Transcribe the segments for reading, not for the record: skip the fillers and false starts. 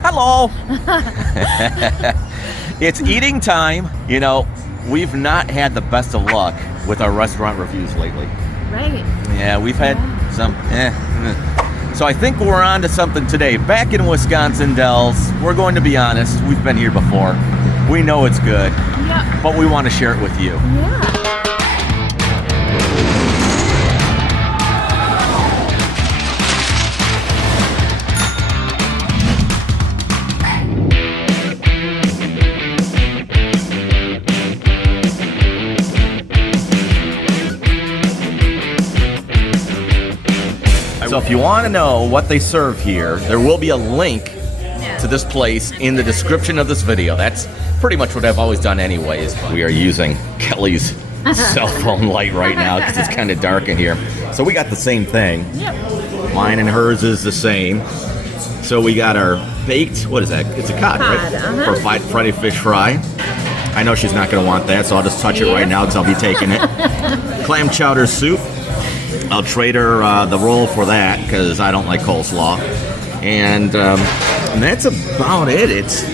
Hello. It's eating time. You know, we've not had the best of luck with our restaurant reviews lately. Right. Yeah, we've had some. So I think we're on to something today. Back in Wisconsin Dells, we're going to be honest. We've been here before. We know it's good. Yeah. But we want to share it with you. Yeah. So if you want to know what they serve here, there will be a link to this place in the description of this video. That's pretty much what I've always done anyways. We are using Kelly's cell phone light right now because it's kind of dark in here. So we got the same thing. Yep. Mine and hers is the same. So we got our baked, what is that? It's a cod, right? For Friday fish fry. I know she's not going to want that, so I'll just touch it right now because I'll be taking it. Clam chowder soup. I'll trade her the roll for that because I don't like coleslaw. And that's about it.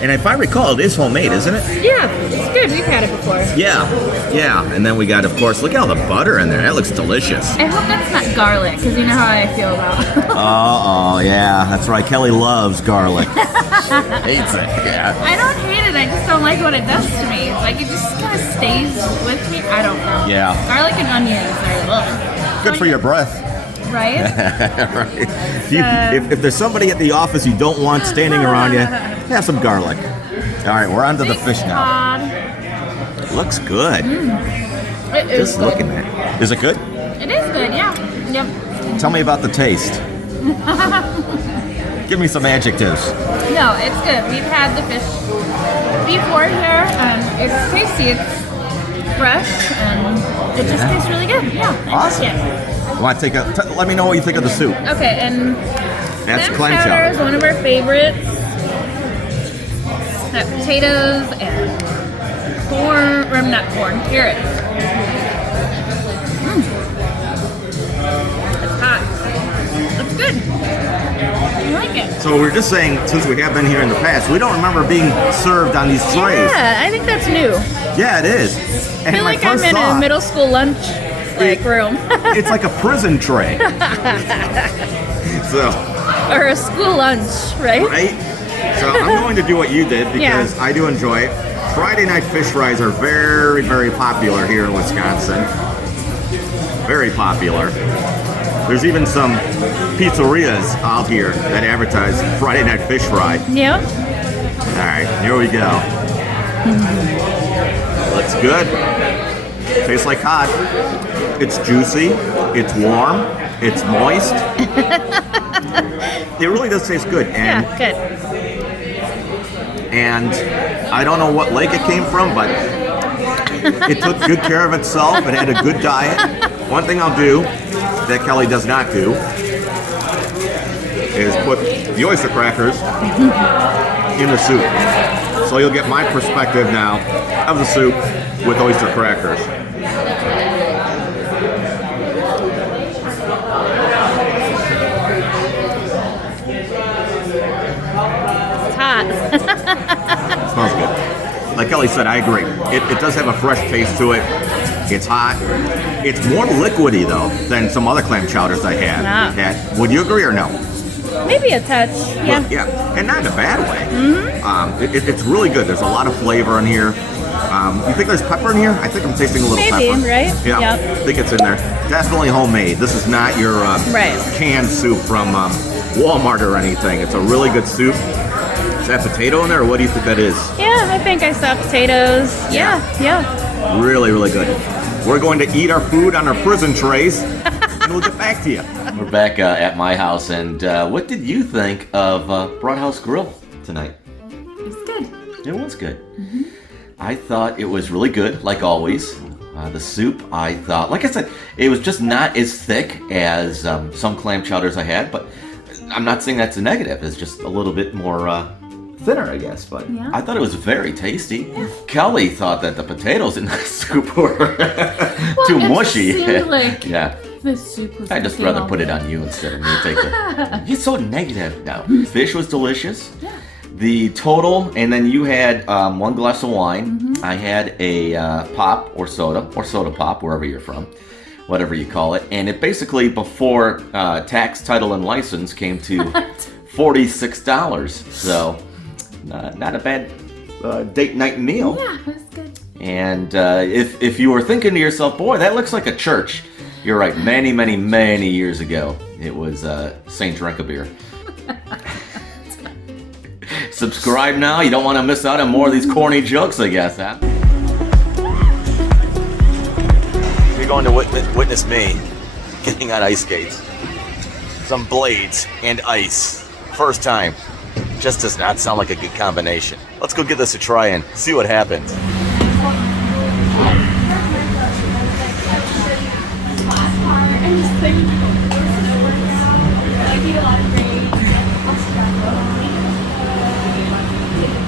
And if I recall, it is homemade, isn't it? Yeah, it's good. We've had it before. Yeah. And then we got, of course, look at all the butter in there. That looks delicious. I hope that's not garlic, because you know how I feel about Oh, yeah. That's right. Kelly loves garlic. Hates it. Yeah. I don't hate it. I just don't like what it does to me. It's like it just kind of stays with me. I don't know. Yeah. Garlic and onions are ugh. Good for your breath. Right? Right. If there's somebody at the office you don't want standing around you, have some garlic. All right, we're on to the fish now. Looks good. It is Just good. looking at it. Is it good? It is good, yeah. Yep. Tell me about the taste. Give me some adjectives. No, it's good. We've had the fish before here. It's tasty. It's fresh, and it just tastes really good. Yeah. Awesome. Yeah. Want to let me know what you think of the soup. Okay, and That's clam chowder is one of our favorites. Got potatoes and carrots. It's hot. It's good. I like it. So we're just saying, since we have been here in the past, we don't remember being served on these trays. Yeah, I think that's new. Yeah, it is. I feel like I'm in a middle school lunch room. It's like a prison tray. So. Or a school lunch, right? Right? So I'm going to do what you did because I do enjoy it. Friday night fish fries are very, very popular here in Wisconsin. Very popular. There's even some pizzerias out here that advertise Friday night fish fry. Yep. All right, here we go. Looks good. Tastes like cod. It's juicy. It's warm. It's moist. It really does taste good. And, Yeah, good. And I don't know what lake it came from, but it took good care of itself. It had a good diet. One thing I'll do that Kelly does not do is put the oyster crackers in the soup. So you'll get my perspective now of the soup with oyster crackers. It's hot. Smells good. Like Kelly said, I agree. It does have a fresh taste to it. It's hot. It's more liquidy, though, than some other clam chowders I had. Would you agree or no? Maybe a touch, yeah. But, yeah, and not in a bad way. It's really good. There's a lot of flavor in here. You think there's pepper in here? I think I'm tasting a little pepper. Maybe, right? Yeah, Yep. I think it's in there. Definitely homemade. This is not your canned soup from Walmart or anything. It's a really good soup. Is that potato in there, or what do you think that is? Yeah, I think I saw potatoes. Yeah. Really, really good. We're going to eat our food on our prison trays, and we'll get back to you. We're back at my house, and what did you think of Broadhouse Grill tonight? It's good. It was good. I thought it was really good, like always. The soup, I thought, like I said, it was just not as thick as some clam chowders I had, but I'm not saying that's a negative. It's just a little bit more thinner, I guess, but I thought it was very tasty. Yeah. Kelly thought that the potatoes in the soup were too mushy. It seemed like like the soup with I'd just rather put it on you instead of me take it. You're so negative now. Fish was delicious. Yeah. The total, and then you had 1 glass of wine. I had a pop or soda pop, wherever you're from, whatever you call it. And it basically, before tax, title, and license, came to $46. So, not a bad date night meal. Yeah, it was good. And if you were thinking to yourself, boy, that looks like a church, you're right. Many, many, many years ago, it was St. Drink-A-Beer. Subscribe now. You don't want to miss out on more of these corny jokes, I guess, huh? You're going to witness me getting on ice skates. Some blades and ice. First time. Just does not sound like a good combination. Let's go give this a try and see what happens.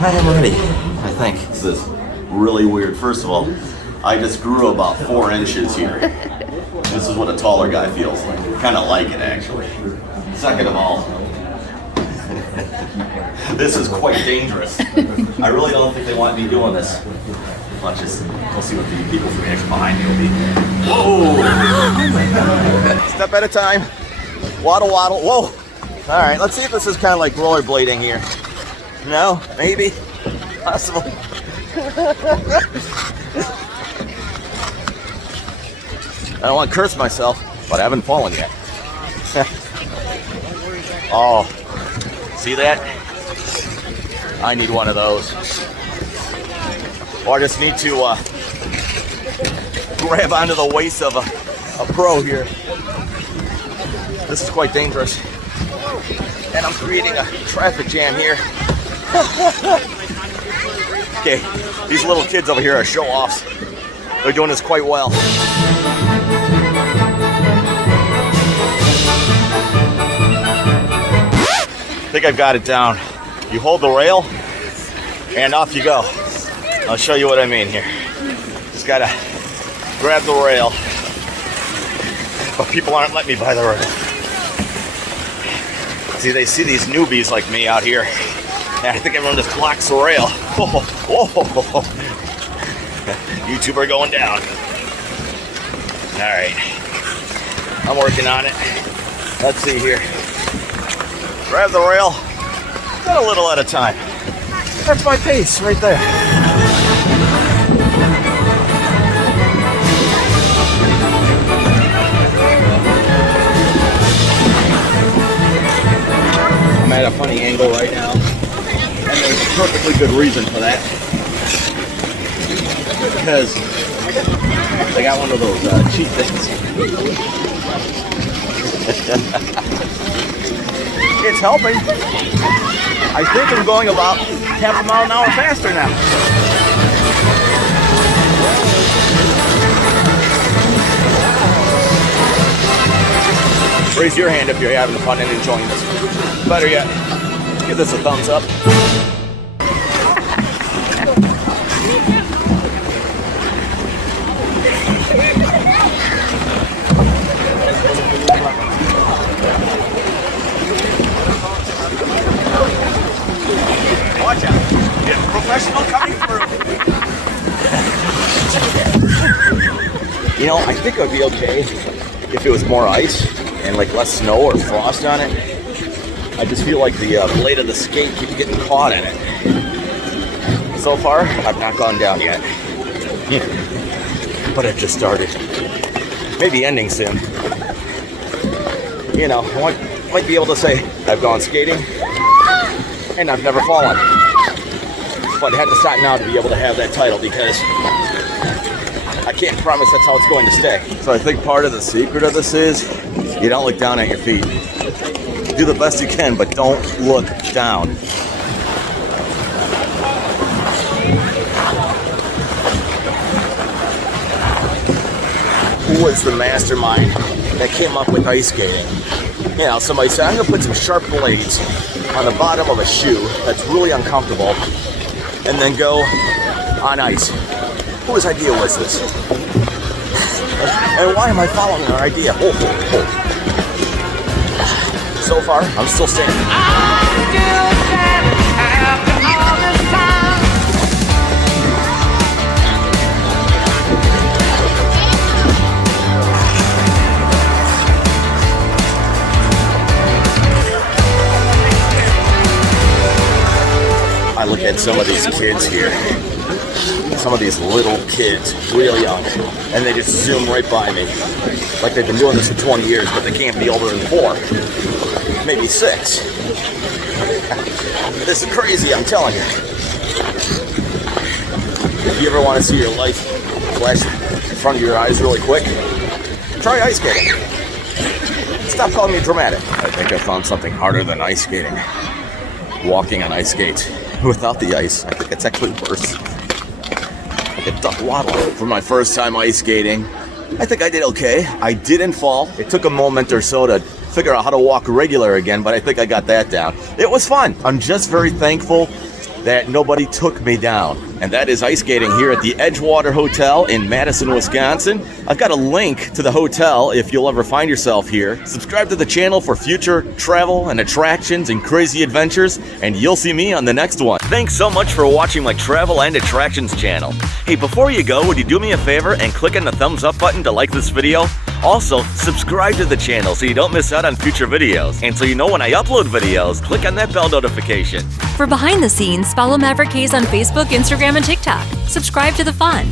I am ready, I think. This is really weird. First of all, I just grew about 4 inches here. This is what a taller guy feels like. Kind of like it, actually. Second of all, this is quite dangerous. I really don't think they want me doing this. We'll see what the people's reaction behind me will be. Whoa! Oh my God. Step at a time. Waddle, waddle. Whoa! All right, let's see if this is kind of like rollerblading here. No? Maybe? Possible? I don't want to curse myself, but I haven't fallen yet. Oh, see that? I need one of those. Or I just need to grab onto the waist of a pro here. This is quite dangerous. And I'm creating a traffic jam here. Okay, these little kids over here are show-offs. They're doing this quite well. I think I've got it down. You hold the rail, and off you go. I'll show you what I mean here. Just gotta grab the rail. But people aren't letting me by the rail. See, they see these newbies like me out here. And I think everyone just blocks the rail. Oh, oh, oh, oh. YouTuber going down. All right. I'm working on it. Let's see here. Grab the rail. Got a little at a time. That's my pace right there. I'm at a funny angle right now. And there's a perfectly good reason for that. Because they got one of those cheap things. It's helping. I think I'm going about half a mile an hour faster now. Raise your hand if you're having fun and enjoying this. Better yet, give this a thumbs up. Watch out. Get a professional coming through. You know, I think it would be okay if it was more ice and like less snow or frost on it. I just feel like the blade of the skate keeps getting caught in it. So far, I've not gone down yet. But it just started. Maybe ending soon. You know, I might be able to say I've gone skating and I've never fallen. But I had to stop now to be able to have that title because I can't promise that's how it's going to stay. So I think part of the secret of this is you don't look down at your feet. Do the best you can, but don't look down. Who was the mastermind that came up with ice skating? You know, somebody said, I'm going to put some sharp blades on the bottom of a shoe that's really uncomfortable and then go on ice. Whose idea was this? And why am I following our idea? Oh. So far, I'm still standing. I look at some of these kids here. Some of these little kids, real young, and they just zoom right by me. Like they've been doing this for 20 years, but they can't be older than 4. Maybe 6. This is crazy, I'm telling you. If you ever want to see your life flash in front of your eyes really quick, try ice skating. Stop calling me dramatic. I think I found something harder than ice skating. Walking on ice skates without the ice. I think it's actually worse. Like a duck waddle. For my first time ice skating, I think I did okay. I didn't fall. It took a moment or so to figure out how to walk regular again, but I think I got that down. It was fun. I'm just very thankful that nobody took me down. And that is ice skating here at the Edgewater Hotel in Madison, Wisconsin. I've got a link to the hotel if you'll ever find yourself here. Subscribe to the channel for future travel and attractions and crazy adventures, and you'll see me on the next one. Thanks so much for watching my travel and attractions channel. Hey, before you go, would you do me a favor and click on the thumbs up button to like this video? Also, subscribe to the channel so you don't miss out on future videos. And so you know when I upload videos, click on that bell notification. For behind the scenes, follow Maverick Hayes on Facebook, Instagram, and TikTok. Subscribe to the fun.